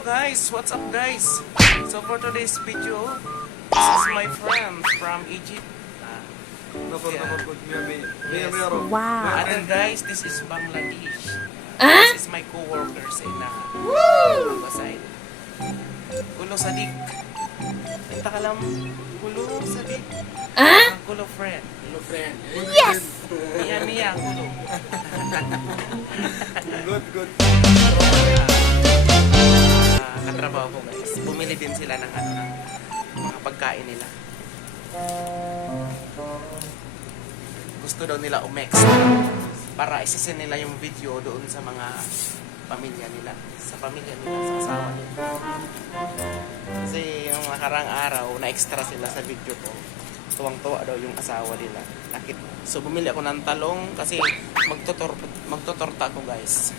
Hello guys, what's up guys? So for today's video, this is my friend from Egypt. Yes. Wow. And then guys, this is Bangladesh. This is my co-worker sa side. Kulo Sadik. Kita ka lang, Kulo Sadik. Kulo friend. Yes! Mia, Kulo. Good. Katrabaho ko guys. Bumili din sila ng mga pagkain nila. Gusto daw nila umex para isisin nila yung video doon sa mga pamilya nila. Sa asawa nila. Kasi yung nakarang araw, na-extra sila sa video ko. Tuwang-tuwa daw yung asawa nila. So bumili ako ng talong kasi magtotorta ko guys.